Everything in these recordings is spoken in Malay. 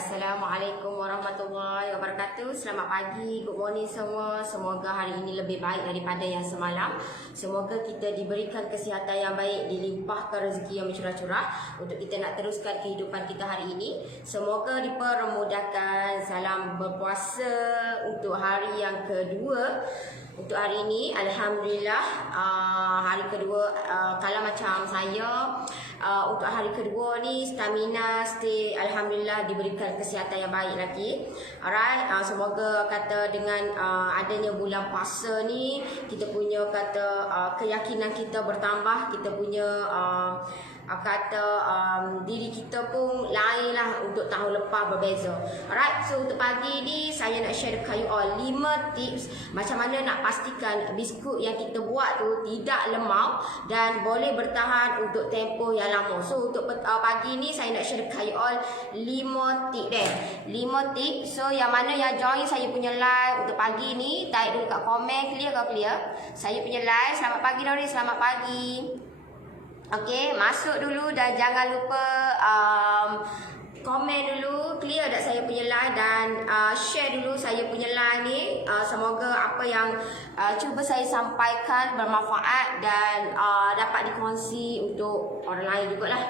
Assalamualaikum warahmatullahi wabarakatuh. Selamat pagi, good morning semua. Semoga hari ini lebih baik daripada yang semalam. Semoga kita diberikan kesihatan yang baik, dilimpahkan rezeki yang bercurah-curah untuk kita nak teruskan kehidupan kita hari ini. Semoga dipermudahkan. Salam berpuasa untuk hari yang kedua. Untuk hari ini, Alhamdulillah, hari kedua, kalau macam saya, untuk hari kedua ni stamina stay, Alhamdulillah diberikan kesihatan yang baik lagi. Alright, semoga kata dengan adanya bulan puasa ni, kita punya kata keyakinan kita bertambah, kita punya diri kita pun lain lah untuk tahun lepas berbeza. Alright, so untuk pagi ni saya nak share dengan you all 5 tips macam mana nak pastikan biskut yang kita buat tu tidak lemau dan boleh bertahan untuk tempoh yang lama. So untuk pagi ni saya nak share dengan you all 5 tips deh. 5 tips. So yang mana yang join saya punya live untuk pagi ni, type dulu kat komen, clear ke clear? Saya punya live. Selamat pagi Nori, selamat pagi. Okey, masuk dulu dan jangan lupa komen dulu, clear tak saya punya live, dan share dulu saya punya live ni. Semoga apa yang cuba saya sampaikan bermanfaat dan dapat dikongsi untuk orang lain jugalah.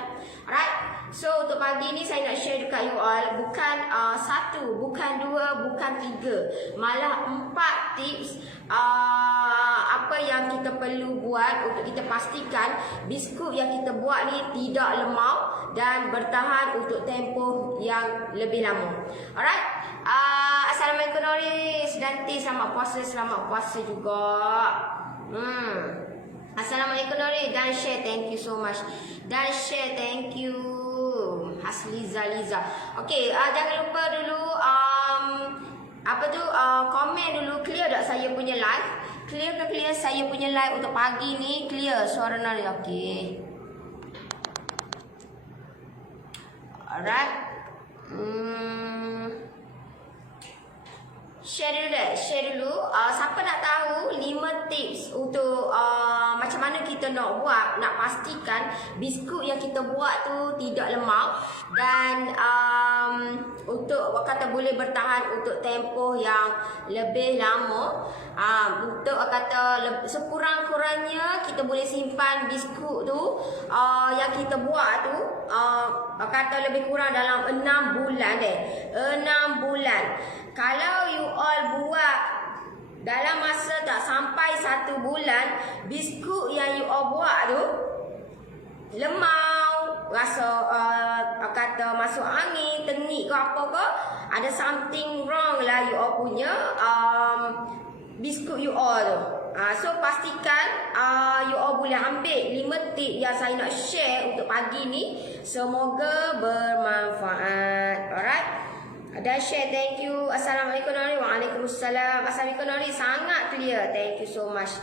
Alright. So untuk pagi ni saya nak share dekat you all bukan 1, bukan 2, bukan 3, malah 4 tips apa yang kita perlu buat untuk kita pastikan biskut yang kita buat ni tidak lemau dan bertahan untuk tempoh yang lebih lama. Alright. Assalamualaikum Nori, Sedanti, selamat puasa juga. Assalamualaikum Nori, dan share, thank you so much. Dan share, thank you. Hasliza Liza. Okey, jangan lupa dulu komen dulu, clear tak saya punya live? Clear ke clear saya punya live untuk pagi ni? Clear suara Nari. Okey. Alright. Share dulu deh, share dulu. Siapa nak tahu 5 tips untuk macam mana kita nak buat, nak pastikan biskut yang kita buat tu tidak lemau dan untuk kata boleh bertahan untuk tempoh yang lebih lama. Untuk kata sekurang-kurangnya kita boleh simpan biskut tu yang kita buat tu kata lebih kurang dalam 6 bulan deh. 6 bulan. Kalau you all buat dalam masa tak sampai 1 bulan, biskut yang you all buat tu lemau, rasa kata masuk angin, tengik ke apa ke, ada something wrong lah you all punya biskut you all tu. So pastikan you all boleh ambil 5 tip yang saya nak share untuk pagi ni. Semoga bermanfaat. Alright. Dan share, thank you. Assalamualaikum Nori. Waalaikumsalam. Assalamualaikum Nori, sangat clear. Thank you so much.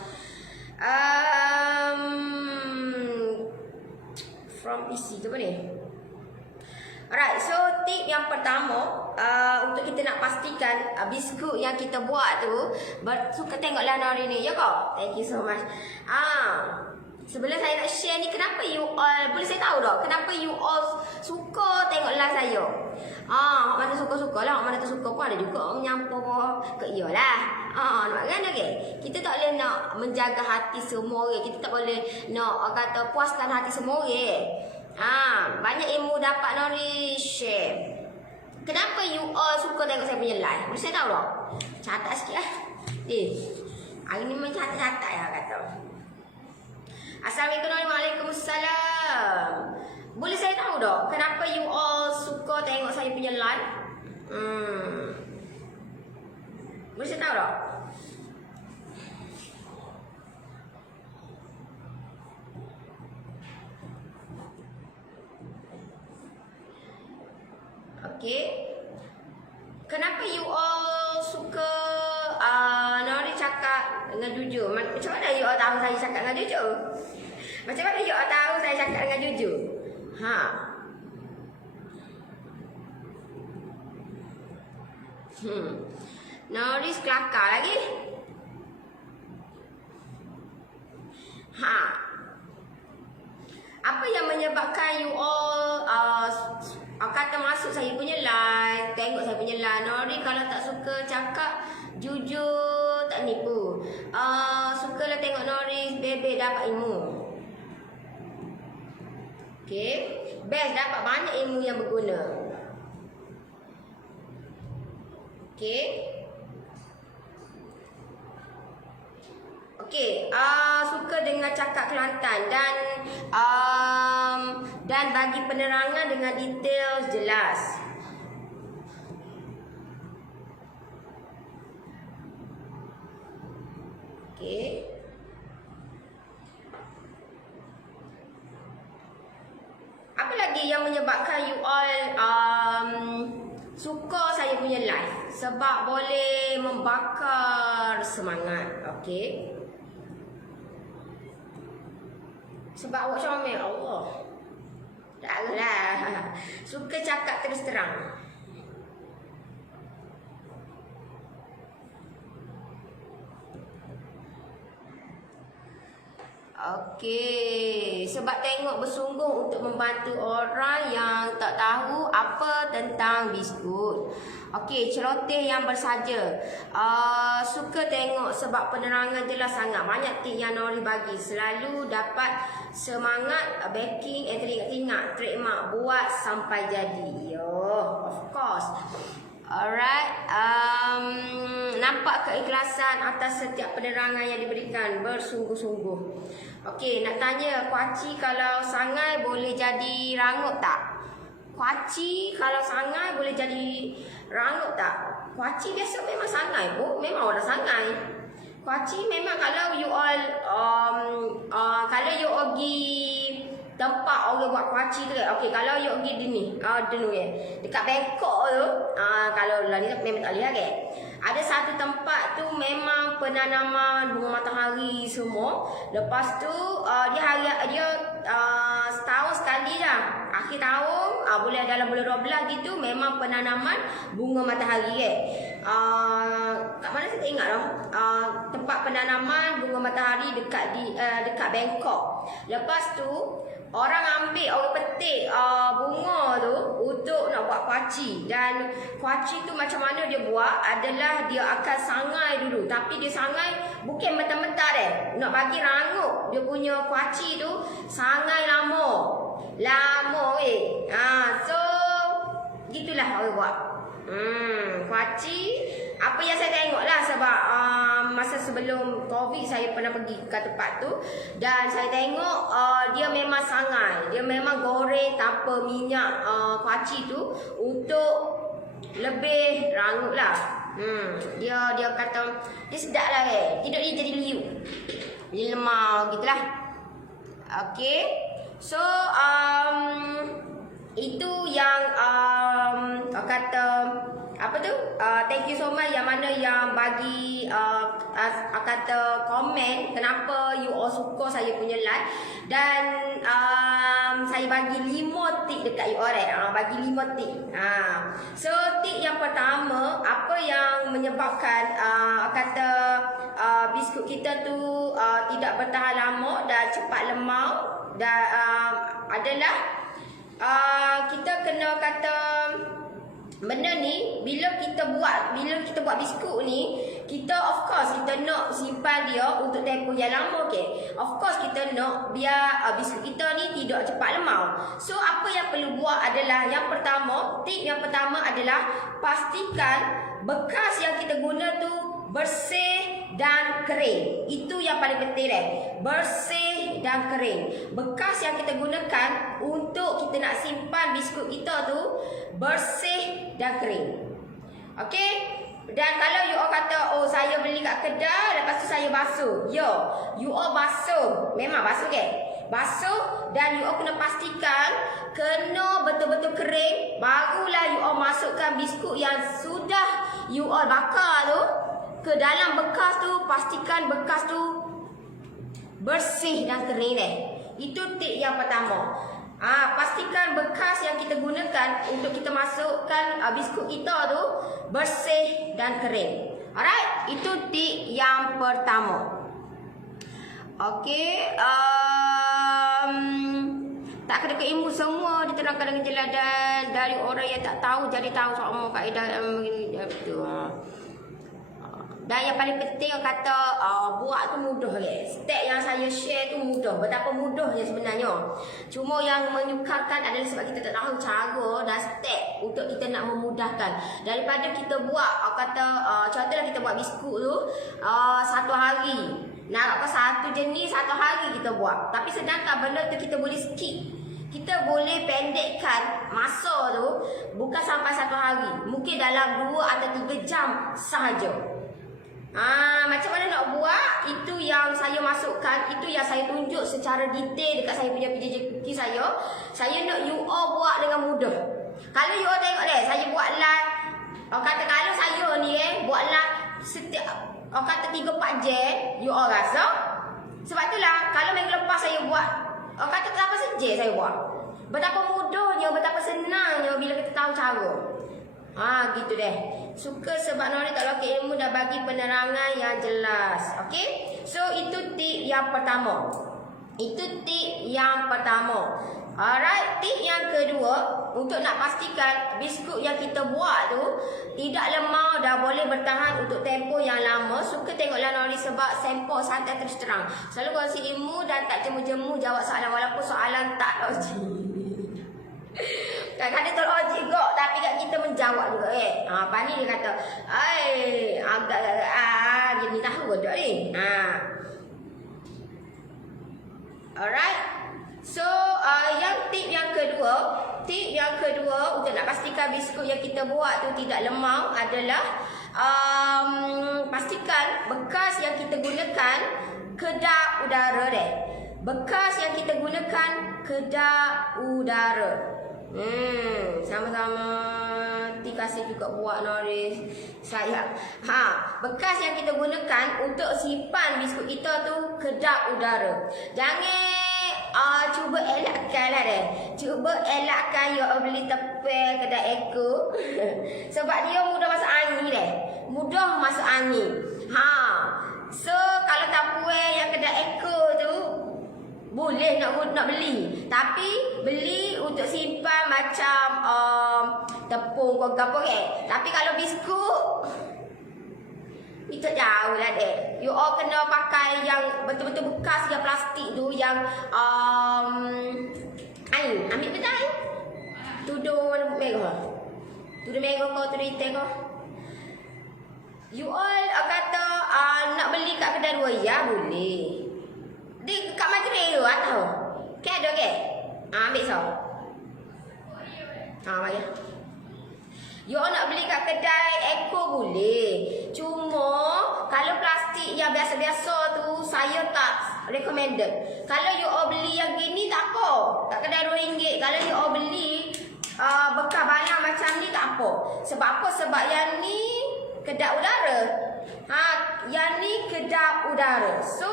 From PC tu apa ni? Alright, so tip yang pertama untuk kita nak pastikan biskut yang kita buat tu suka tengoklah Nori ni, ya kau? Thank you so much. Sebelum saya nak share ni, kenapa you all, boleh saya tahu tak kenapa you all suka tengok live saya? Mana suka-suka lah, mana tak suka pun ada juga menyampur ke iyalah. Nampak kan? Okay. Kita tak boleh nak menjaga hati semua orang. Kita tak boleh nak kata puaskan hati semua orang. Banyak ilmu dapat Nori share. Kenapa you all suka tengok saya punya live? Boleh saya tahu tak? Catat sikit lah. Hari ni memang catat-catat ya kata. Assalamualaikum warahmatullahi wabarakatuh. Boleh saya tahu tak kenapa you all suka tengok saya punya live? Boleh saya tahu tak? Okey. Kenapa you all suka Nori cakap dengan jujur? Macam mana you all tahu saya cakap dengan jujur? Macam mana you all tahu saya cakap dengan jujur? Nori kelakar lagi. Apa yang menyebabkan you all kata masuk saya punya live, lah. Nori kalau tak suka cakap, jujur tak nipu. Sukalah tengok Nori bebek dapat ilmu. Okey, best dapat banyak ilmu yang berguna. Okey. Okey, suka dengan cakap Kelantan dan bagi penerangan dengan detail jelas. Okey. Apa lagi yang menyebabkan you all suka saya punya live? Sebab boleh membakar semangat. Okey. Sebab awak comel, Allah. Taklah. Suka cakap terus terang. Okey, sebab tengok bersungguh untuk membantu orang yang tak tahu apa tentang biskut. Okey, celoteh yang bersaja. Suka tengok sebab penerangan jelas sangat. Banyak tip yang Nori bagi. Selalu dapat semangat, backing, teringat-ingat. Trademark, buat sampai jadi. Of course. Alright, nampak keikhlasan atas setiap penerangan yang diberikan, bersungguh-sungguh. Okey, nak tanya, kuaci kalau sangai boleh jadi rangut tak? Kuaci kalau sangai boleh jadi rangut tak? Kuaci biasa memang sangai pun, memang orang sangai. Kuaci memang kalau you all, kalau you all pergi tempat orang buat kuaci tu kan. Okey, kalau you pergi ni, dulu ya. Dekat Bangkok tu, kalau lah ni memang tak lihat kan. Ada satu tempat tu memang penanaman bunga matahari semua. Lepas tu dia setahun sekali lah. Akhir tahun, boleh dalam bulan 12 gitu memang penanaman bunga matahari kan. Kat mana saya tak ingat dah. Tempat penanaman bunga matahari dekat Bangkok. Lepas tu orang petik bunga tu untuk nak buat kuaci. Dan kuaci tu macam mana dia buat adalah dia akan sangai dulu. Tapi dia sangai bukan mentah-mentah deh. Nak bagi rangup dia punya kuaci tu sangai lama. So gitulah orang buat. Kuaci apa yang saya tengok lah. Sebab masa sebelum Covid saya pernah pergi ke tempat tu. Dan saya tengok dia memang sangai. Dia memang goreng tanpa minyak kuaci tu untuk lebih rangut lah. Dia kata dia sedap lah tidak dia jadi liu. Dia lemah gitulah. Okay. So itu yang kata apa tu? Thank you so much yang mana yang bagi kata komen kenapa you all suka saya punya live. Dan saya bagi 5 tip dekat you all bagi 5 tip. So tip yang pertama, apa yang menyebabkan kata biskut kita tu tidak bertahan lama dan cepat lemau dan adalah kita kena kata benda ni bila kita buat biskut ni, kita of course kita nak simpan dia untuk tempoh yang lama. Okay, of course kita nak biar biskut kita ni tidak cepat lemau. So apa yang perlu buat adalah yang pertama, tip yang pertama adalah pastikan bekas yang kita guna tu bersih dan kering. Itu yang paling penting bersih dan kering. Bekas yang kita gunakan untuk kita nak simpan biskut kita tu bersih dan kering. Okey? Dan kalau you all kata, oh saya beli kat kedai lepas tu saya basuh. You all basuh. Memang basuh basuh dan you all kena pastikan kena betul-betul kering. Barulah you all masukkan biskut yang sudah you all bakar tu ke dalam bekas tu. Pastikan bekas tu bersih dan kering Itu tip yang pertama. Pastikan bekas yang kita gunakan untuk kita masukkan biskut kita tu bersih dan kering. Alright, itu tip yang pertama. Okey, tak tak kena ke ilmu semua diterangkan dengan jelas, dan dari orang yang tak tahu jadi tahu soal kaedah begitu. Dan yang paling penting orang kata buat tu mudah ke. Step yang saya share tu mudah. Betapa mudahnya sebenarnya. Cuma yang menyukarkan adalah sebab kita tak tahu cara dan step untuk kita nak memudahkan. Daripada kita buat kata contohnya kita buat biskut tu satu hari. Nak satu jenis satu hari kita buat. Tapi sedangkan benda tu kita boleh skip. Kita boleh pendekkan masa tu bukan sampai satu hari. Mungkin dalam 2 atau 3 jam sahaja. Macam mana nak buat, itu yang saya masukkan, itu yang saya tunjuk secara detail dekat saya punya PJJ Cookie saya. Saya nak you all buat dengan mudah. Kalau you all tengok deh, saya buat live. Kata kalau saya ni buat live setiap kata 3-4 jam, you all rasa. Sebab itulah kalau minggu lepas saya buat kata berapa sejam saya buat. Betapa mudahnya, betapa senangnya bila kita tahu cara. Gitu deh. Suka sebab Nori tak lokek ilmu dah bagi penerangan yang jelas. Okay? So itu tip yang pertama. Itu tip yang pertama. Alright, tip yang kedua, untuk nak pastikan biskut yang kita buat tu tidak lemau, dah boleh bertahan untuk tempoh yang lama. Suka tengoklah Nori sebab sampel santai terus terang. Selalu kongsi ilmu dan tak jemu-jemu jawab soalan walaupun soalan tak logik. Kadang-kadang tak logik kok, tapi kat kita menjawab juga Pani dia kata, agak dia ni tahu tak ni. Alright. So, tip yang kedua untuk nak pastikan biskut yang kita buat tu tidak lemau adalah pastikan bekas yang kita gunakan kedap udara deh. Bekas yang kita gunakan kedap udara. Sama-sama kasih juga buat Noris saya. Bekas yang kita gunakan untuk simpan biskut kita tu kedap udara. Jangan cuba elakkan lah deh. Cuba elakkan you beli tepel kedai Eko. Sebab dia mudah masuk angin deh. Mudah masuk angin. So kalau tak puas yang kedai Eko tu boleh nak beli, tapi beli untuk simpan macam tepung ke apa ke. Tapi kalau biskut itu jauh lah dek. You all kena pakai yang betul-betul bekas yang plastik tu, yang ambil betul tudung merah. Tudung merah kau, tudung hitam kau. You all kata nak beli kat kedai dua, ya boleh. Di kat Majlis tu atau ke ada ke? Ambil so. Mari. You nak beli kat kedai Eko boleh. Cuma kalau plastik yang biasa-biasa tu saya tak recommended. Kalau you beli yang gini tak apa. Kat kedai RM2. Kalau you beli bekas barang macam ni tak apa. Sebab apa? Sebab yang ni kedap udara. Yang ni kedap udara. So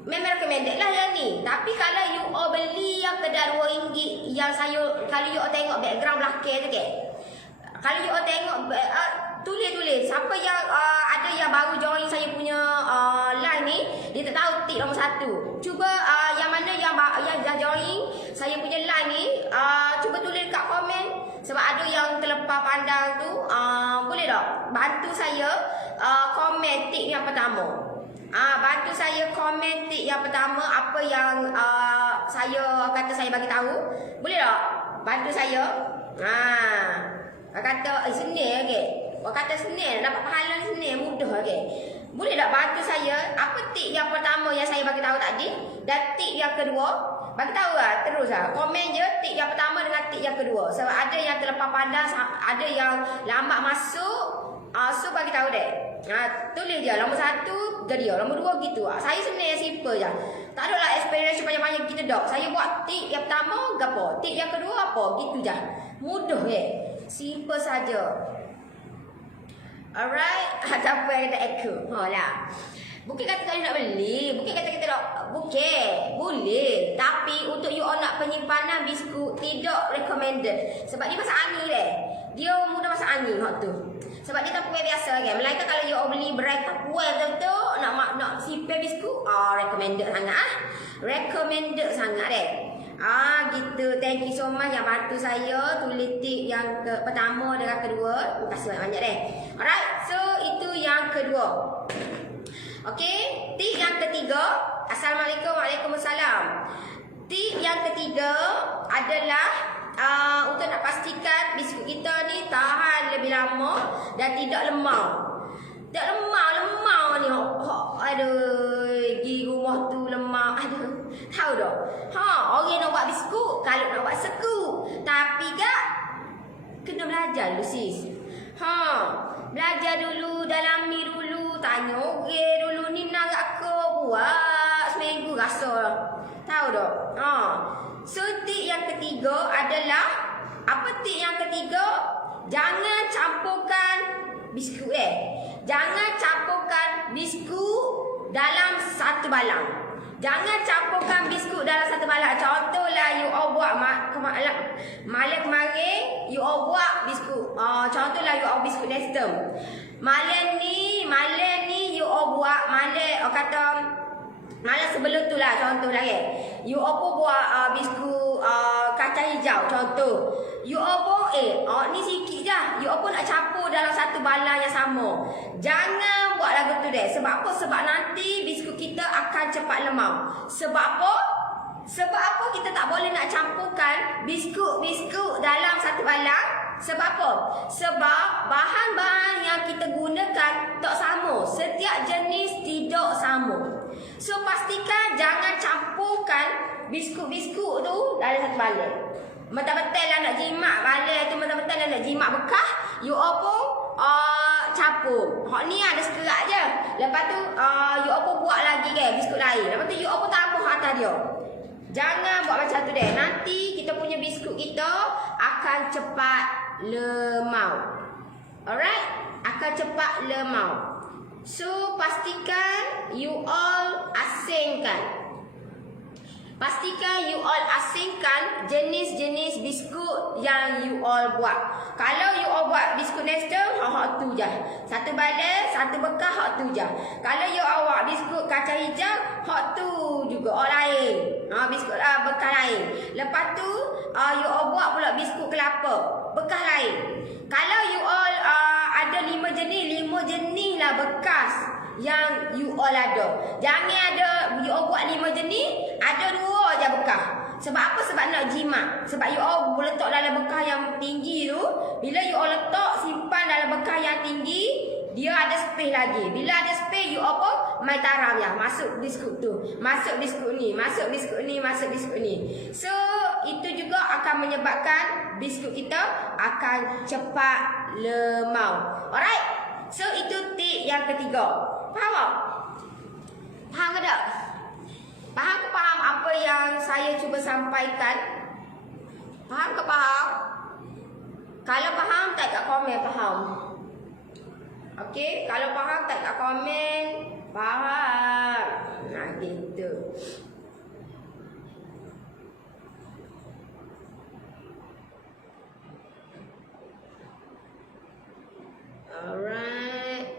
memang recommended lah yang ni. Tapi kalau you beli yang kedai RM2, yang saya, kalau you tengok background belakang tu ke, kalau you tengok tulis siapa yang ada yang baru join saya punya line ni, dia tak tahu tip nombor 1. Cuba yang mana yang dah join saya punya line ni, cuba tulis kat komen. Sebab ada yang terlepas pandang tu, boleh tak bantu saya komen tip yang pertama. Bantu saya komen tip yang pertama, apa yang saya kata saya bagi tahu. Boleh tak bantu saya? Kata senil ke? Kata senil, dapat pahala senil, mudah ke? Boleh tak bantu saya apa tip yang pertama yang saya bagi tahu tadi, dan tip yang kedua? Bagi tahu lah, terus lah komen je tip yang pertama dengan tip yang kedua. Sebab ada yang terlepas pandang, ada yang lambat masuk. So bagi tahu dek. Tulis dia nombor 1 dia, nombor 2 gitu. Saya sebenarnya simple je. Tak ada lah explanation banyak-banyak kita dok. Saya buat tip yang pertama gapo, tip yang kedua apa, gitu je. Mudah simple saja. Alright, ada apa yang kita echo? Lah. Bukan kata kalian nak beli, bukan kata kita nak, bukan, boleh. Tapi untuk you all nak penyimpanan biskut tidak recommended. Sebab dia masuk angin deh. Dia mudah masuk angin hot tu. Sebab dia tak puas biasa kan. Melainkan kalau you all beli brand tak puas betul nak simpan biskut, recommended sangat Recommended sangat deh. Gitu. Thank you so much yang bantu saya tulis tip yang pertama dengan kedua. Terima kasih banyak-banyak deh. Alright, so itu yang kedua. Okey, tip yang ketiga. Assalamualaikum, waalaikumsalam. Tip yang ketiga adalah untuk nak pastikan biskut kita ni tahan lebih lama dan tidak lemau. Tak lemau ni. Aduh, pergi rumah tu lemau. Aduh, tahu tak? Orang nak buat biskut, kalau nak buat seku. Tapi kak, kena belajar dulu sis. Belajar dulu, dalami dulu, tanya orang dulu. Ni nak aku buat seminggu rasa. Tahu tak? So, tip yang ketiga adalah, apa tip yang ketiga? Jangan campurkan biskut Jangan campurkan biskut dalam satu balang. Jangan campurkan biskut dalam satu balang. Contohlah you all buat malam kemarin you all buat biskut. Contohlah you all biskut Nestum. Malam ni you all buat malam sebelum tu lah contohlah you all pun buat biskut kacang hijau contoh. You all pun ni sikit je. You all pun nak campur dalam satu balang yang sama. Jangan buat lagu tu deh. Sebab apa? Sebab nanti biskut kita akan cepat lemau. Sebab apa? Sebab apa kita tak boleh nak campurkan biskut dalam satu balang? Sebab apa? Sebab bahan-bahan yang kita gunakan tak sama. Setiap jenis tidak sama. So pastikan jangan campurkan biskut-biskut tu dalam satu balang. Betul-betul lah nak jimat balang tu, betul-betul lah nak jimat bekah, you all pun campur. Hak ni ada sekerat je. Lepas tu you all pun buat lagi biskut lain. Lepas tu you all pun tambah atas dia. Jangan buat macam tu deh. Nanti kita punya biskut kita akan cepat lemau. Alright? Akan cepat lemau. So pastikan you all asingkan. Pastikan you all asingkan jenis-jenis biskut yang you all buat. Kalau you all buat biskut Nestum, hak tu je. Satu balang, satu bekah, hak tu je. Kalau you all buat biskut kacang hijau, hak tu juga lain. Biskut bekah lain. Lepas tu, you all buat pula biskut kelapa, bekah lain. Kalau you all ada 5 jenis lah bekas yang you all ada. Jangan ada you all buat 5 jenis, ada 2 je bekah. Sebab apa? Sebab nak jimat. Sebab you all letak dalam bekah yang tinggi tu, bila you all letak simpan dalam bekah yang tinggi, dia ada space lagi. Bila ada space, you all pun main taram ya. Masuk biskut tu, masuk biskut ni, masuk biskut ni, masuk biskut ni. So, itu juga akan menyebabkan biskut kita akan cepat lemau. Alright? So, itu tip yang ketiga. Faham tak? Faham ke tak? Faham ke faham apa yang saya cuba sampaikan? Faham ke faham? Kalau faham, type kat komen faham. Okey, kalau faham type kat komen faham. Nah, gitu. Alright.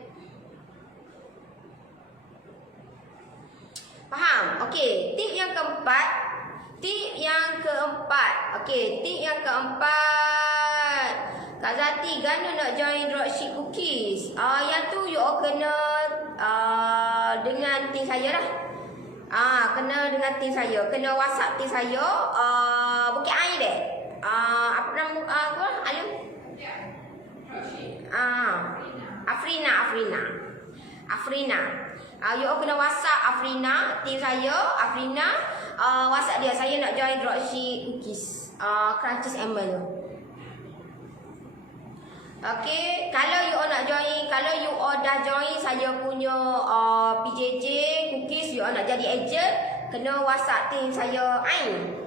Faham? Okey, tip yang keempat. Okey, tip yang keempat. Kak Zati, Gana nak join dropship cookies. Yang tu you all kena dengan tim saya lah. Kena dengan tim saya. Kena WhatsApp tim saya. Bukit Air deh. Apa nama aku? Alim? Afrina. You all kena WhatsApp Afrina, tim saya, Afrina. WhatsApp dia, saya nak join dropship cookies. Crunchies Emil. Okay, kalau you all nak join, kalau you all dah join saya punya PJJ cookies, you all nak jadi agent, kena WhatsApp tim saya Ain.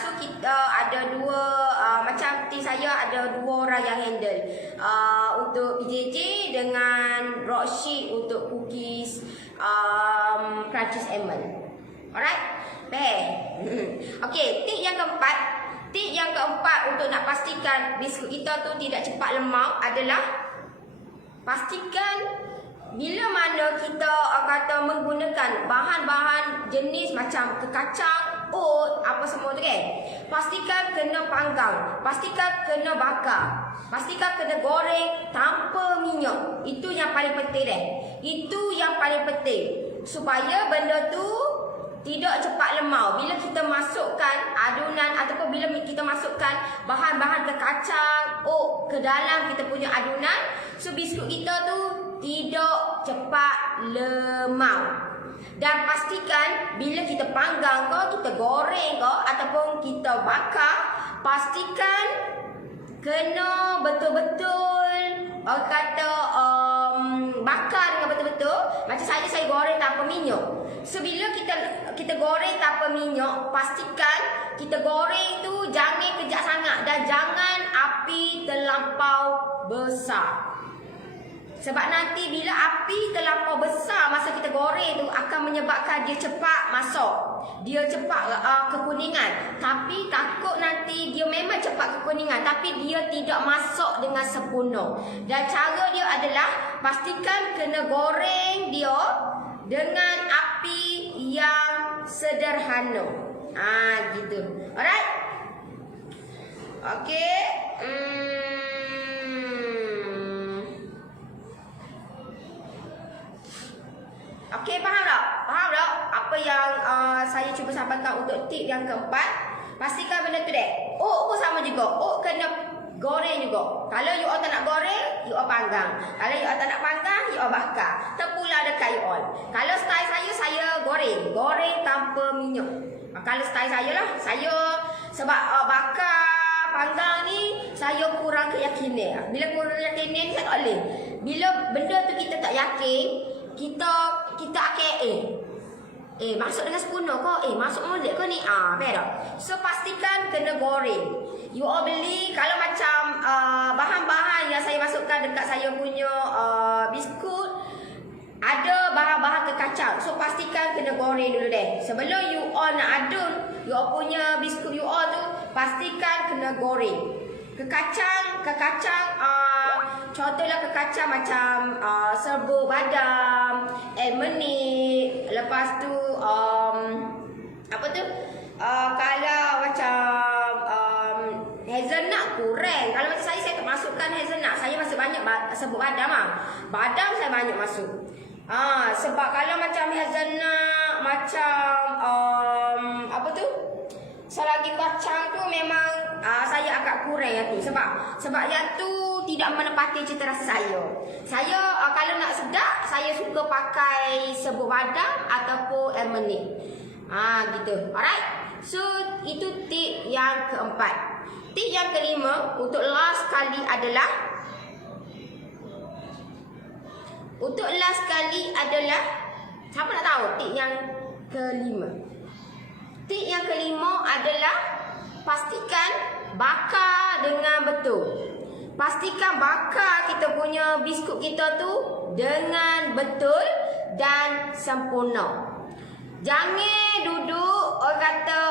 So kita ada 2 macam tim saya ada 2 orang yang handle untuk PJJ dengan dropship untuk cookies Crunchies Emil. Alright? Okay, tip yang keempat. Tip yang keempat untuk nak pastikan biskut kita tu tidak cepat lemau adalah pastikan bila mana kita kata menggunakan bahan-bahan jenis macam kacang, oat, apa semua tu kan. Pastikan kena panggang, pastikan kena bakar, pastikan kena goreng tanpa minyak. Itu yang paling penting deh. Itu yang paling penting. Supaya benda tu tidak cepat lemau. Bila kita masukkan adunan ataupun bila kita masukkan bahan-bahan ke kacang, oat ke dalam kita punya adunan, so biskut kita tu tidak cepat lemau. Dan pastikan bila kita panggang ke, kita goreng ke ataupun kita bakar, pastikan kena betul-betul orang kata bakar dengan betul-betul. Macam saya goreng tanpa minyak. So bila kita goreng tanpa minyak, pastikan kita goreng tu jangan kejap sangat dan jangan api terlampau besar. Sebab nanti bila api terlampau besar masa kita goreng tu akan menyebabkan dia cepat masuk. Dia cepat kekuningan. Tapi takut nanti dia memang cepat kekuningan tapi dia tidak masuk dengan sempurna. Dan cara dia adalah pastikan kena goreng dia dengan api yang sederhana. Gitu. Alright? Okay. Okey, faham tak? Faham tak? Apa yang saya cuba sampaikan untuk tip yang keempat. Pastikan benda tu dek. Oat pun sama juga. Oat kena goreng juga. Kalau you all tak nak goreng, you all panggang. Kalau you all tak nak panggang, you all bakar. Terpulang dekat you all. Kalau style saya goreng. Goreng tanpa minyak. Kalau style saya lah. Saya sebab bakar, panggang ni saya kurang keyakinan. Bila kurang keyakinan ni saya tak boleh. Bila benda tu kita tak yakin, kita akan masuk dengan sempurna ke? Masuk molek ke ni? Betul. So pastikan kena goreng. You all beli kalau macam bahan-bahan yang saya masukkan dekat saya punya biskut, ada bahan-bahan kekacang. So pastikan kena goreng dulu deh. Sebelum you all nak adun you all punya biskut you all tu, pastikan kena goreng. Kekacang contohlah kekacang macam serbuk badam, menit, lepas tu apa tu? Kalau macam hazelnut kurang. Kalau macam saya tak masukkan hazelnut, saya masuk banyak serbuk badam Badam saya banyak masuk. Sebab kalau macam hazelnut, macam apa tu? Selagi kacang tu memang saya agak kurang yang tu. Sebab yang tu tidak menepati cita rasa saya. Saya kalau nak sedap, saya suka pakai serbuk badam ataupun menit. Gitu. Alright. So itu tip yang keempat. Tip yang kelima untuk last kali adalah siapa nak tahu tip yang kelima? Tip yang kelima adalah pastikan bakar dengan betul. Pastikan bakar kita punya biskut kita tu dengan betul dan sempurna. Jangan duduk orang kata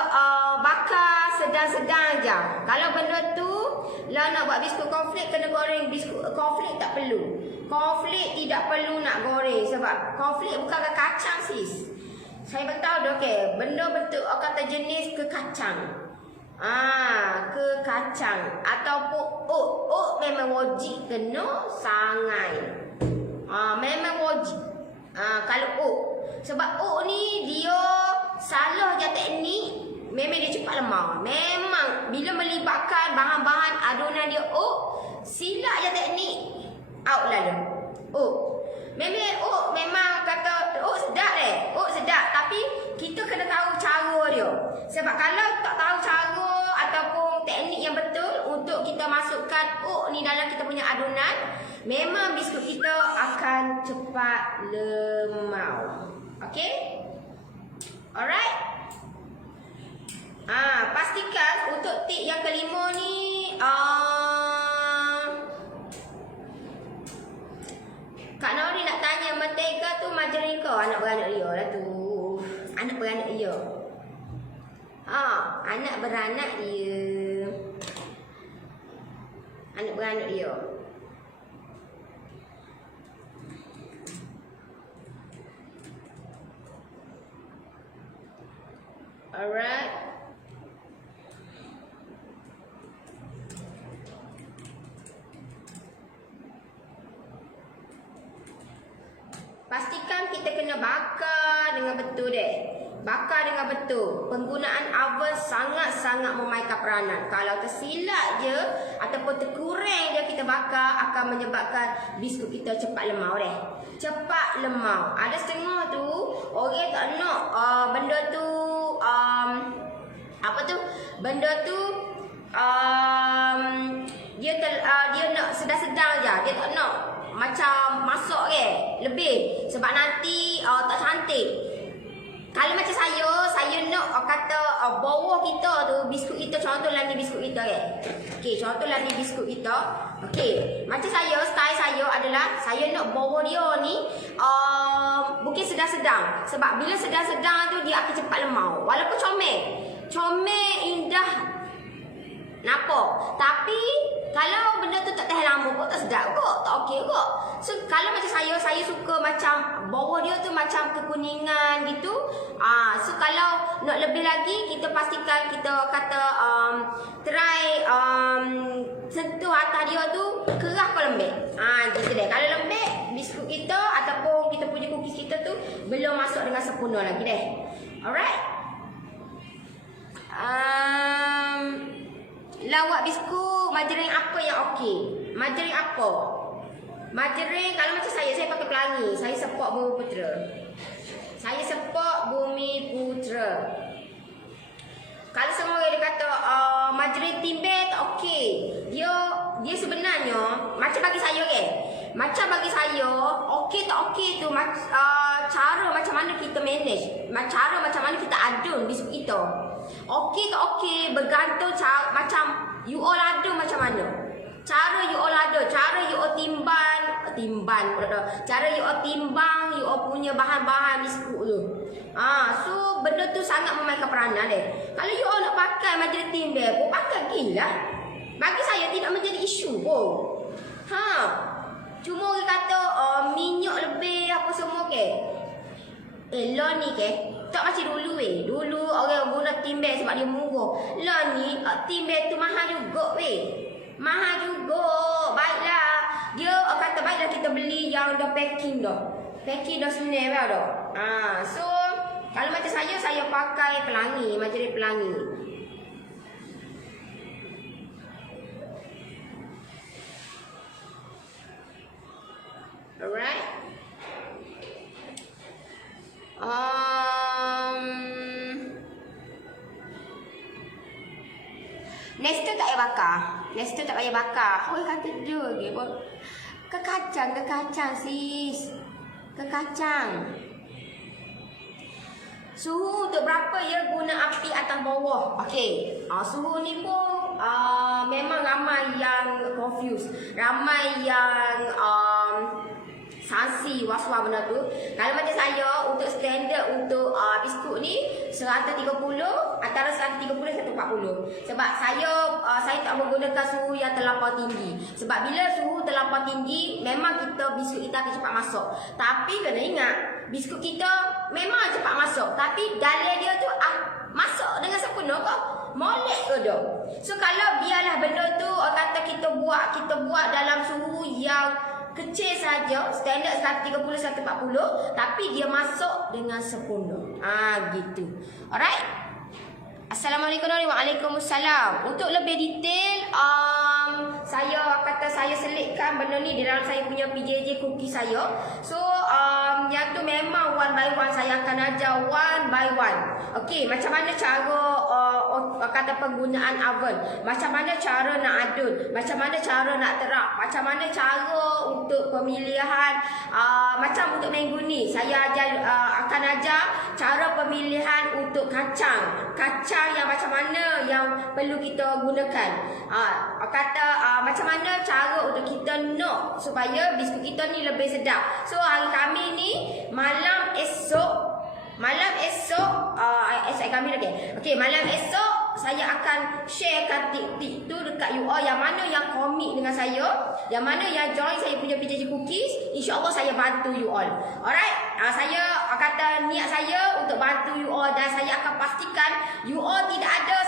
bakar sedang-sedang je. Kalau benda tu lah nak buat biskut cornflake kena goreng. Biskut cornflake tak perlu. Cornflake tidak perlu nak goreng sebab cornflake bukan kacang sis. Saya beritahu dah benda bentuk orang kata jenis kekacang. Kekacang ataupun oat memang wajib kena sangai. Memang wajib. Kalau oat. Sebab oat ni dia salah je teknik, memang dia cepat lemau. Memang bila melibatkan bahan-bahan adunan dia oat, silap je teknik, out lalu. Memang kata sedap Oat sedap tapi kita kena tahu cara dia. Sebab kalau tak tahu cara ataupun teknik yang betul untuk kita masukkan oat ni dalam kita punya adunan, memang biskut kita akan cepat lemau. Okey? Alright? Pastikan untuk tip yang kelima ni Kak Nori nak tanya mentega tu margarin kau anak beranak dia lah tu. Anak beranak dia. Anak beranak dia. Anak beranak dia. Alright. Pastikan kita kena bakar dengan betul deh. Bakar dengan betul. Penggunaan oven sangat-sangat memainkan peranan. Kalau tersilap je ataupun terkurang je kita bakar, akan menyebabkan biskut kita cepat lemau deh. Cepat lemau. Ada setengah tu orang tak nak benda tu apa tu? Benda tu dia nak sedang-sedang je. Dia tak nak macam masuk lebih sebab nanti tak cantik. Kalau macam saya nak kata bawah kita tu, biskut kita, contohlah ni biskut kita okey, contohlah ni biskut kita. Okey, macam saya, style saya adalah saya nak bawah dia ni mungkin sedang-sedang. Sebab bila sedang-sedang tu dia akan cepat lemau. Walaupun comel indah nampak, tapi kalau benda tu tak tahan lama kok, tak sedap kok, tak okey kok. So kalau macam saya suka macam bawah dia tu macam kekuningan gitu. So kalau nak lebih lagi, kita pastikan kita kata try sentuh atas dia tu keras ke lembek. Gitu deh. Kalau lembek, biskut kita ataupun kita punya cookies kita tu belum masuk dengan sempurna lagi deh. Alright. Lawak biskut margarin apa yang okey? Margarin apa? Margarin kalau macam saya pakai pelangi. Saya support Bumi Putra. Saya support Bumi Putra. Kalau semua orang dia kata margarin Timber tak okey. Dia sebenarnya macam bagi saya macam bagi saya okey tak okey tu cara macam mana kita manage, cara macam mana kita adun biskut kita. Okey tak okey bergantung macam you all adun macam mana. Cara you all adun, cara you all timbang, cara you all timbang, you all punya bahan-bahan biskut tu. So benda tu sangat memainkan peranan deh. Kalau you all nak pakai margarin Timber pun pakai gila. Bagi saya tidak menjadi isu pun. Cuma orang kata minyak lebih apa semua lah ni tak macam dulu Dulu orang guna Timber sebab dia murah. Lah ni Timber tu mahal juga mahal juga. Baiklah, dia kata baiklah kita beli yang dah packing dah. Packing dah senang dah. So kalau macam saya pakai pelangi, margarin pelangi. Alright. Nesto tak payah bakar. Nesto tak payah bakar. Oh, kata dia ke kacang sis. Ke kacang. Suhu untuk berapa ya guna api atas bawah. Okey. Suhu ni pun memang ramai yang confused. Ramai yang sanksi was-was benda tu. Kalau macam saya untuk standard untuk biskut ni 130, antara 130 140. Sebab saya tak menggunakan suhu yang terlampau tinggi. Sebab bila suhu terlampau tinggi memang biskut kita akan cepat masuk. Tapi kena ingat, biskut kita memang cepat masuk, tapi dalam dia tu masuk dengan sempurna kok. Molek ke dah. So kalau biarlah benda tu kata kita buat dalam suhu yang kecil saja, standard 130 140, tapi dia masuk dengan sempurna. Gitu. Alright. Assalamualaikum warahmatullahi wabarakatuh. Untuk lebih detail saya selitkan benda ni di dalam saya punya PJJ cookie saya. So yang tu memang one by one saya akan ajar one by one. Okey, macam mana cara kata penggunaan oven, macam mana cara nak adun, macam mana cara nak terap, macam mana cara untuk pemilihan macam untuk minggu ni saya akan ajar cara pemilihan untuk kacang yang macam mana yang perlu kita gunakan. Macam mana cara untuk kita nak supaya biskut kita ni lebih sedap. So hari Khamis ni malam esok kami lagi. Okey, malam esok saya akan sharekan tip-tip tu dekat you all yang mana yang komit dengan saya, yang mana yang join saya punya PJJ Cookies. InsyaAllah saya bantu you all. Alright. Saya kata niat saya untuk bantu you all dan saya akan pastikan you all tidak ada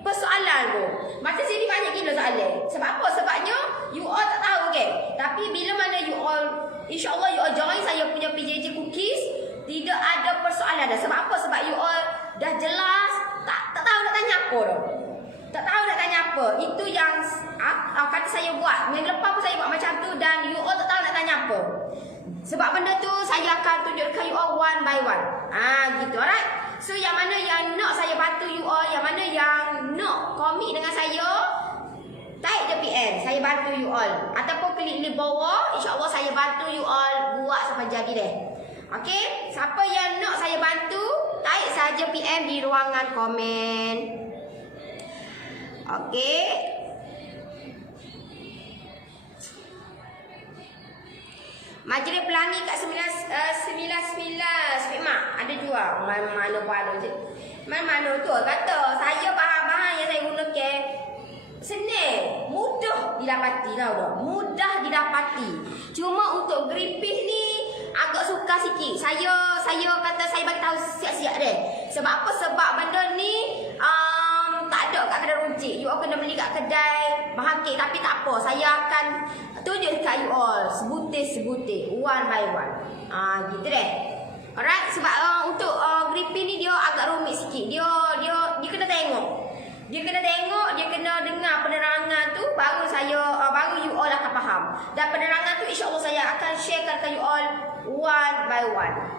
persoalan tu. Macam sini banyak gila soalan. Sebab apa? Sebabnya you all tak tahu Tapi bila mana you all, insya-Allah you all join saya punya PJJ Cookies, tidak ada persoalan dah. Sebab apa? Sebab you all dah jelas, tak tahu nak tanya apa dah. Tak tahu nak tanya apa. Itu yang kata saya buat. Minggu lepas pun saya buat macam tu dan you all tak tahu nak tanya apa. Sebab benda tu saya akan tunjukkan you all one by one. Gitu, alright. So yang mana yang nak saya bantu you all, yang mana yang nak komit dengan saya, type je PM, saya bantu you all. Ataupun klik di bawah, insya-Allah saya bantu you all buat sampai jadi deh. Okey, siapa yang nak saya bantu, type saja PM di ruangan komen. Okey. Majlis Pelangi kat 99 Mak ada jual. Mana pun ada je. Mana tu kata saya bahan-bahan yang saya gunakan senang, mudah didapati tau dah. Mudah didapati. Cuma untuk gripis ni agak suka sikit. Saya kata saya bagi tahu siap-siap deh. Sebab apa? Sebab benda ni tak ada kat kedai runcit. You all kena beli kat kedai bahan kek. Tapi tak apa, saya akan tunjuk dekat you all sebutir-sebutir, one by one. Gitu deh. Alright, sebab untuk gripping ni dia agak rumit sikit. Dia kena tengok. Dia kena dengar penerangan tu baru you all akan faham. Dan penerangan tu insya-Allah saya akan sharekan ke you all one by one.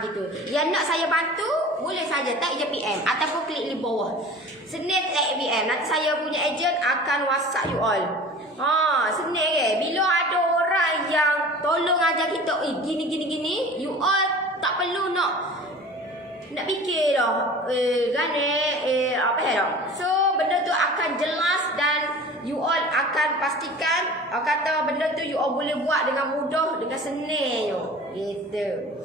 Gitu. Yang nak saya bantu boleh saja type je PM ataupun klik di bawah. Senang type PM. Nanti saya punya agent akan WhatsApp you all. Senang bila ada orang yang tolong ajar kita gini, you all tak perlu nak fikir dah. Apa dah. So benda tu akan jelas dan you all akan pastikan kata benda tu you all boleh buat dengan mudah, dengan senang gitu.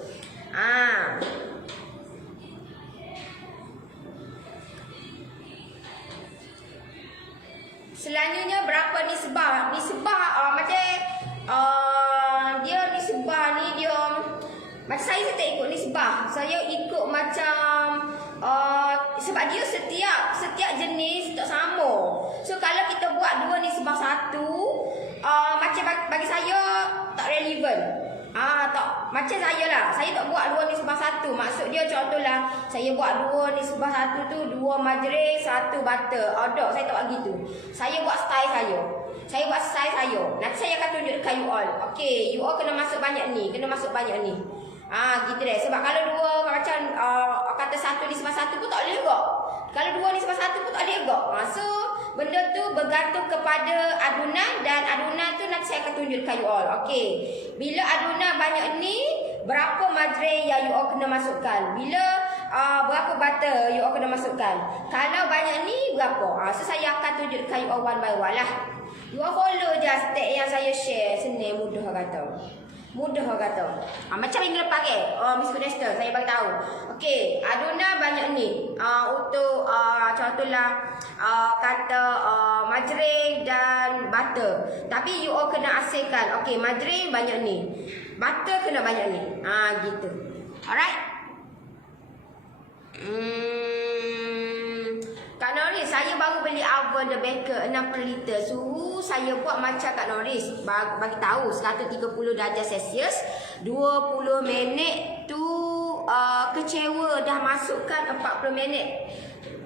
Selanjutnya berapa nisbah? Macam dia nisbah ni dia macam saya tak ikut nisbah. Saya ikut macam sebab dia setiap jenis tak sama. So kalau kita buat 2 nisbah 1, macam bagi saya tak relevan. Tak macam saya lah. Saya tak buat 2 nisbah 1. Maksud dia contohlah saya buat 2 nisbah 1 tu 2 majlis 1 butter. Tak, saya tak buat gitu. Saya buat style saya. Nanti saya akan tunjuk dekat you all. Okey, you all kena masuk banyak ni, gitu deh. Sebab kalau 2 macam kata 1 nisbah 1 pun tak boleh gak. Kalau 2 nisbah 1 pun tak boleh gak. So benda tu bergantung kepada adunan dan adunan tu nanti saya akan tunjuk dekat you all. Okey. Bila adunan banyak ni, berapa majlis yang you all kena masukkan? Bila berapa butter you all kena masukkan? Kalau banyak ni berapa? So saya akan tunjuk dekat you all one by one lah. You all follow je step yang saya share. Senang, mudah kata. Macam minggu lepas Miss Nesta saya bagi tahu. Okey, adunan banyak ni. Untuk contohlah kata majris dan butter. Tapi you all kena asingkan. Okey, majris banyak ni. Butter kena banyak ni. Gitu. Alright. Kak Norris, saya baru beli oven The Baker 6 per liter. Suhu saya buat macam Kak Norris bagi tahu 130 darjah Celsius 20 minit tu kecewa dah masukkan 40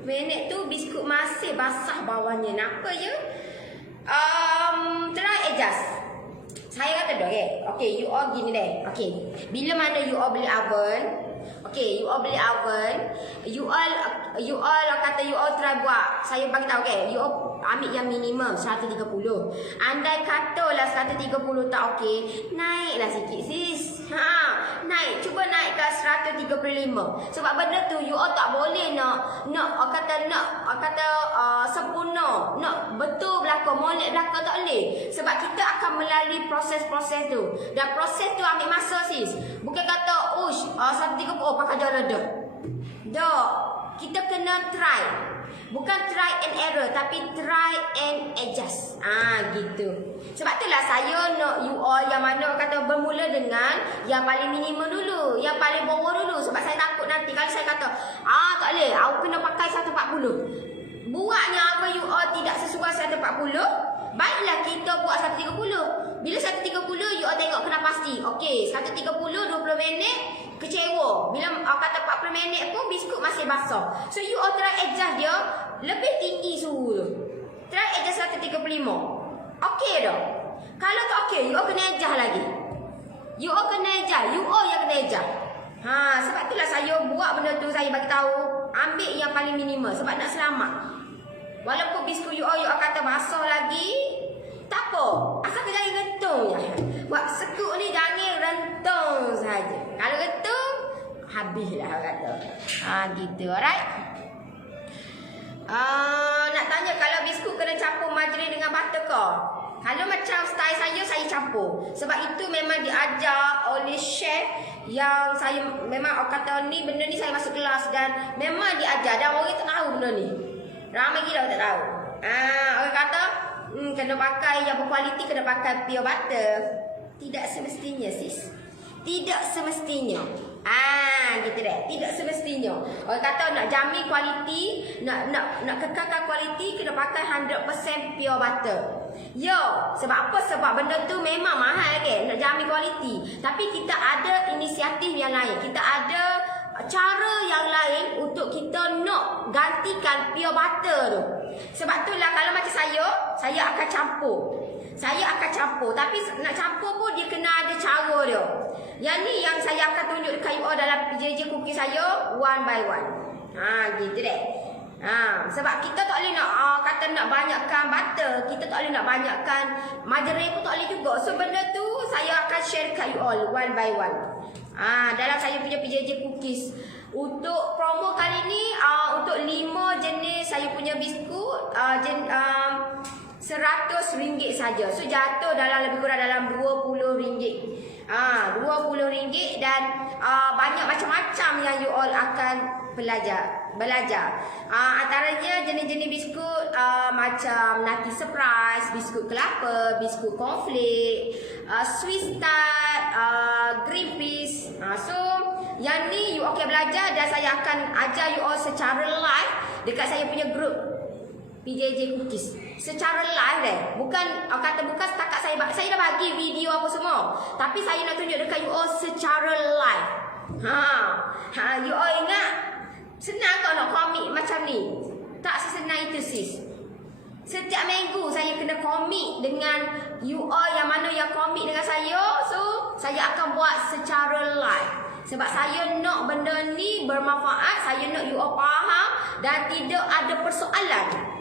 minit tu biskut masih basah bawahnya. Kenapa ya? Try adjust. Saya kata dah okay, you all gini deh. Okay, bila mana you all beli oven, you all kata you all try buat. Saya bagi tahu you all ambil yang minimum 130. Andai katalah 130 tak okey, naiklah sikit sis. Naik, cuba naik ke 135. Sebab benda tu you all tak boleh nak sempurna, nak betul belaka, molek belaka tak boleh. Sebab kita akan melalui proses-proses tu. Dan proses tu ambil masa sis. Bukan kata 130 pakai jalan dah. kita kena try. Bukan try and error, tapi try and adjust. Gitu. Sebab itulah saya nak you all yang mana kata bermula dengan yang paling minimum dulu, yang paling bawah dulu. Sebab saya takut nanti kalau saya kata, tak boleh, aku kena pakai 140. Buatnya apa you all tidak sesuai 140, baiklah kita buat 130. Bila 130 you all tengok kena pasti. Okey, 130 20 minit kecewa. Bila kata 40 minit pun biskut masih basah. So you all try adjust dia lebih tinggi suhu tu. Try adjust 135. Okey dah. Kalau tak okey, you all kena adjust lagi. You all kena adjust, you all yang kena adjust. Sebab itulah saya buat benda tu, saya bagi tahu ambil yang paling minimal sebab nak selamat. Walaupun biskut you all kata basah lagi, tak apa. Asal ke jangan rentung je. Buat sekut ni jangan rentung saja. Kalau rentung, habislah kata. Gitu, alright. Nak tanya kalau biskut kena campur margarin dengan butter ke? Kalau macam style saya campur. Sebab itu memang diajar oleh chef yang saya memang orang kata ni benda ni saya masuk kelas dan memang diajar dan orang tak tahu benda ni. Ramai gila tak tahu. Orang kata kena pakai yang berkualiti, kena pakai pure butter. Tidak semestinya sis. Tidak semestinya. Gitu deh. Tidak semestinya. Orang kata nak jamin kualiti, nak kekalkan kualiti kena pakai 100% pure butter. Sebab apa? Sebab benda tu memang mahal kan, nak jamin kualiti. Tapi kita ada inisiatif yang lain. Kita ada cara yang lain untuk kita nak gantikan pure butter tu. Sebab itulah kalau macam saya akan campur. Saya akan campur. Tapi nak campur pun dia kena ada cara dia. Yang ni yang saya akan tunjuk dekat you all dalam PJJ cookie saya one by one. Gitu deh. Sebab kita tak boleh nak kata nak banyakkan butter, kita tak boleh nak banyakkan margarin pun tak boleh juga. So benda tu saya akan share dekat you all one by one. Dalam saya punya PJJ cookies. Untuk promo kali ni untuk 5 jenis saya punya biskut RM100 saja. So jatuh dalam lebih kurang dalam RM20. RM20 dan banyak macam-macam yang you all akan belajar. Antaranya jenis-jenis biskut macam nutty surprise, biskut kelapa, biskut cornflake, Swiss tart, green peas. So yang ni you all akan belajar dan saya akan ajar you all secara live dekat saya punya group PJJ Cookies. Secara live deh. Bukan setakat saya dah bagi video apa semua. Tapi saya nak tunjuk dekat you all secara live. You all ingat senang kau nak komik macam ni? Tak sesenang itu sis. Setiap minggu saya kena komik dengan you all yang mana yang komik dengan saya. So saya akan buat secara live. Sebab saya nak benda ni bermanfaat. Saya nak you all faham dan tidak ada persoalan.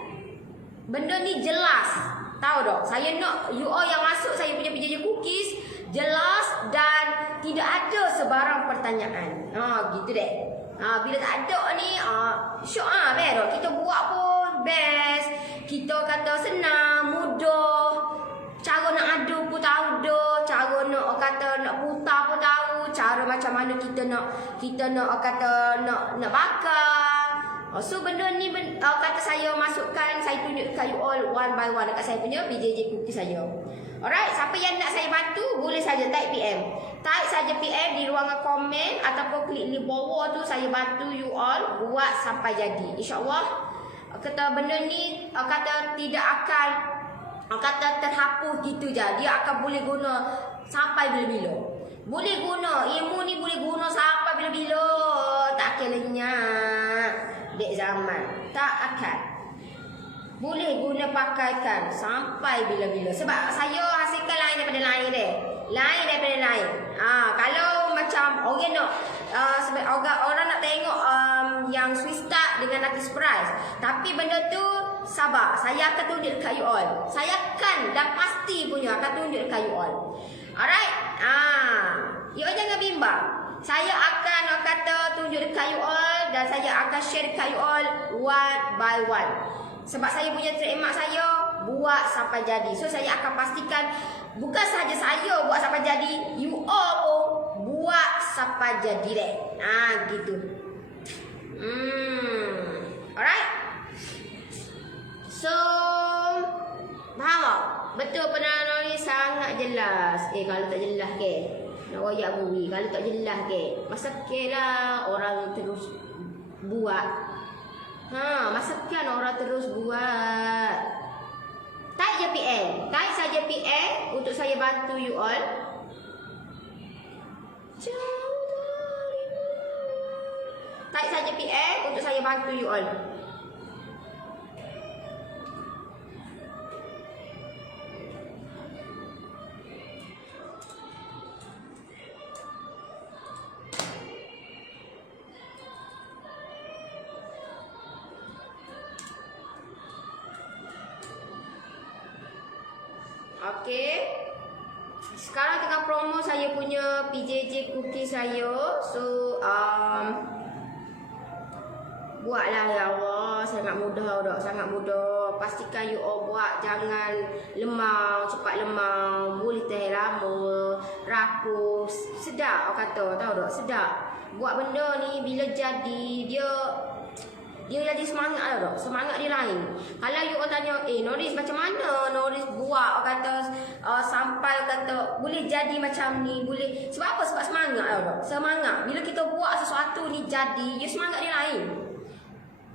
Benda ni jelas. Tahu tak? Saya nak you all yang masuk saya punya PJJ Cookies jelas dan tidak ada sebarang pertanyaan. Gitu deh. Bila tak ada ni syok best. Kita buat pun best. Kita kata senang, mudah. Cara nak aduk pun tahu dah. Cara nak kata nak putar pun tahu. Cara macam mana kita nak kata nak bakar. So benda ni kata saya masukkan, saya tunjuk dekat you all one by one dekat saya punya PJJ Cookie saya. Alright, siapa yang nak saya bantu boleh saja type PM. Type saja PM di ruangan komen ataupun klik di bawah tu, saya bantu you all buat sampai jadi. InsyaAllah kata benda ni kata tidak akan kata terhapus gitu je. Dia akan boleh guna sampai bila-bila. Boleh guna, ilmu ni boleh guna sampai bila-bila. Tak akan lenyap dek zaman. Tak akan. Boleh guna pakaikan sampai bila-bila. Sebab saya hasilkan lain daripada lain deh. Lain daripada lain. Kalau macam orang nak orang nak tengok yang Swiss tart dengan nutty surprise. Tapi benda tu sabar. Saya akan tunjuk dekat you all. Saya akan dan pasti punya akan tunjuk dekat you all. Alright? You all jangan bimbang. Saya akan kata tunjuk dekat you all dan saya akan share dekat you all one by one. Sebab saya punya trademark saya buat sampai jadi. So saya akan pastikan bukan sahaja saya buat sampai jadi, you all pun buat sampai jadi deh. Gitu. kalau tak jelas ke. Nak royak bui kalau tak jelas ke. Masa ke lah orang terus buat. Masa kan orang terus buat. Type je PM. Type saja PM untuk saya bantu you all. Type saja PM untuk saya bantu you all. Okey. Sekarang tengah promo saya punya PJJ cookie saya. So buatlah ya Allah, sangat mudah dah, sangat mudah. Pastikan you all buat, jangan lemau, cepat lemau, boleh tahan lama, rakus. Sedap orang kata, tahu tak? Sedap. Buat benda ni bila jadi dia jadi semangat tau. Semangat dia lain. Kalau you all tanya, Noris macam mana Noris buat, orang kata sampai kata boleh jadi macam ni, boleh. Sebab apa? Sebab semangat tau. Semangat. Bila kita buat sesuatu ni jadi, dia semangat dia lain.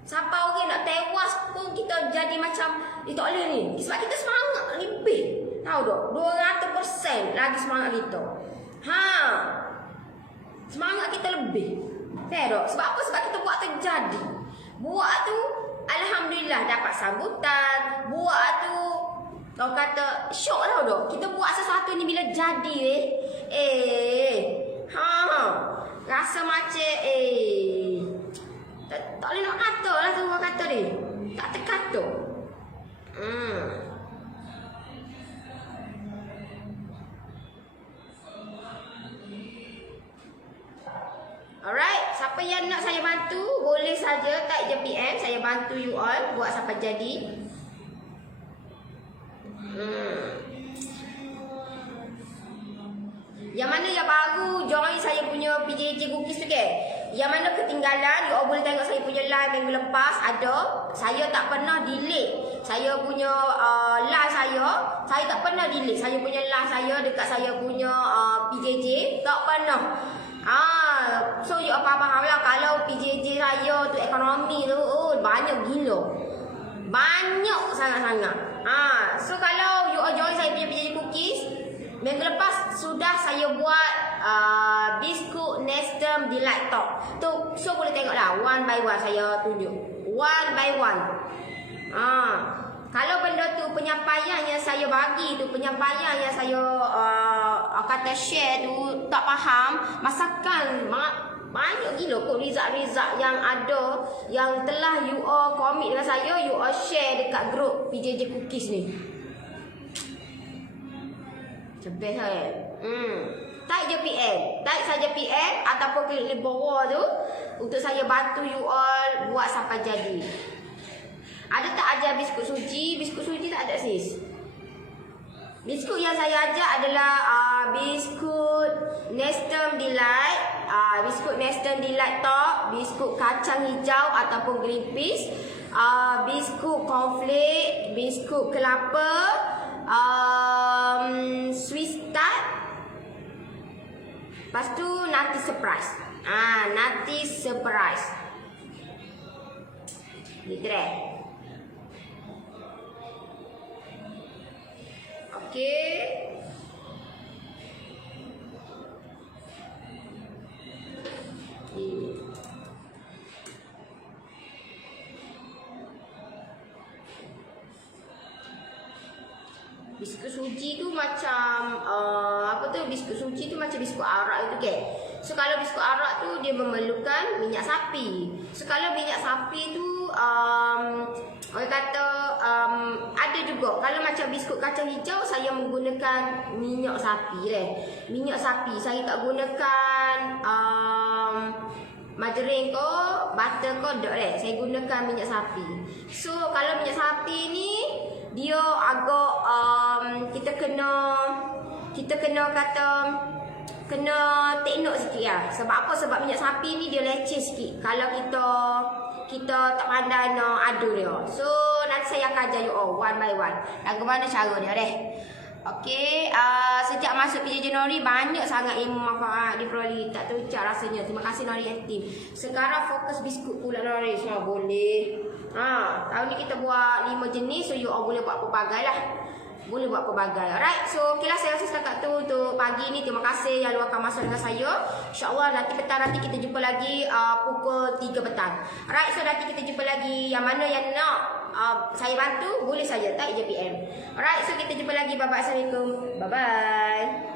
Sampai orang nak tewas pun kita jadi macam tak boleh ni. Sebab kita semangat lebih. Tahu tak? 200% lagi semangat kita. Semangat kita lebih. Tahu tak? Sebab apa? Sebab kita buat terjadi. Buat tu alhamdulillah dapat sambutan. Buat tu kau kata syok tau dok. Kita buat sesuatu ni bila jadi rasa macam tak boleh nak kata lah tu orang kata ni. Tak terkata. Alright, siapa yang nak saya bantu boleh saja type je PM, saya bantu you all buat sampai jadi. Yang mana yang baru join saya punya PJJ cookies tu ke? Yang mana ketinggalan, you all boleh tengok saya punya live minggu lepas ada. Saya tak pernah delete saya punya live saya tak pernah delete saya punya live saya dekat saya punya PJJ, tak pernah. So you faham lah kalau PJJ saya tu ekonomi tu banyak gila. Banyak sangat-sangat. So kalau you all join saya punya PJJ cookies, minggu lepas sudah saya buat biskut Nestum Delight Top. Tu so boleh tengoklah one by one saya tunjuk. One by one. Kalau benda tu penyampaian yang saya bagi tu, penyampaian yang saya kata share tu tak faham, masakan banyak gila kot result-result yang ada yang telah you all komit dengan saya, you all share dekat grup PJJ cookies ni. Cebeh type je PM, type saja PM ataupun klik di bawah tu untuk saya bantu you all buat sampai jadi. Ada tak ajar biskut suji? Biskut suji tak ada sis. Biskut yang saya ajar adalah biskut Nestum Delight, biskut Nestum Delight Top, biskut kacang hijau ataupun green peas, biskut cornflake, biskut kelapa, Swiss tart. Lepas tu nati surprise. Nati surprise. Gitu. Okey. Biskut suji tu macam apa tu? Biskut suji tu macam biskut arak itu kan. So kalau biskut arak tu dia memerlukan minyak sapi. So kalau minyak sapi tu orang kata ada juga. Kalau macam biskut kacang hijau saya menggunakan minyak sapi minyak sapi. Saya tak gunakan margarin ko, butter ko dak saya gunakan minyak sapi. So kalau minyak sapi ni dia agak kita kena kata kena take note sikit lah. Sebab apa? Sebab minyak sapi ni dia leceh sikit kalau kita tak pandai nak adu dia. So nanti saya akan ajar you all one by one bagaimana cara dia Okey, sejak masuk 3 Januari banyak sangat ilmu manfaat diperoleh. Tak terucap rasanya. Terima kasih Nori and team. Sekarang fokus biskut pula Nori. Semua boleh. Tahun ni kita buat 5 jenis. So you all boleh buat pelbagai lah. Boleh buat pelbagai. Alright, so okey lah, saya rasa setakat tu untuk pagi ni. Terima kasih yang luangkan masa dengan saya. InsyaAllah nanti petang nanti kita jumpa lagi pukul 3 petang. Alright, so nanti kita jumpa lagi. Yang mana yang nak saya bantu, boleh saja tak je PM. Alright, so kita jumpa lagi. Bye-bye. Assalamualaikum. Bye-bye.